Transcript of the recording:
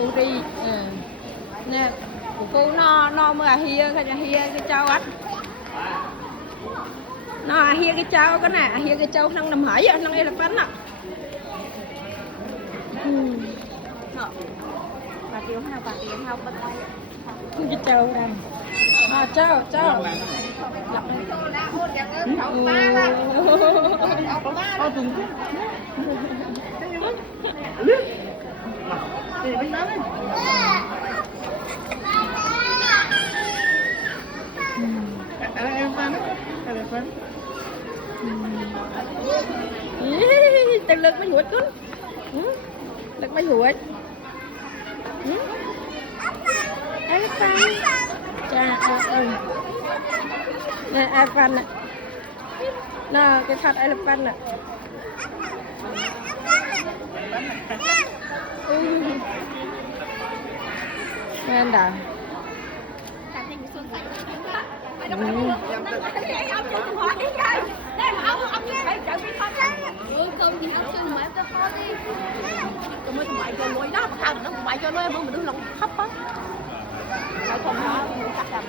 cô đi nè cô nó mới hia cái cháu á nó hia cái cháu cái nè hia cái cháu năng nằm hỏi năng đây là bánh ạ bà tiêu hao bên đây cái cháu đây cháu lọc lên cô lá ôn đẹp ơn không ba là Có từng thế. Để bánh đá lên. Elephant. Tên lực mới hụt cún lực mới hụt elephant cha nè elephant nè nè cái thật elephant nè nên đã cơm gì hết trơn mà em cho coi đi tụi mình ngoại cho nuôi đó thằng nó ngoại cho nuôi mà mình lòng thấp á phải không đó cắt làm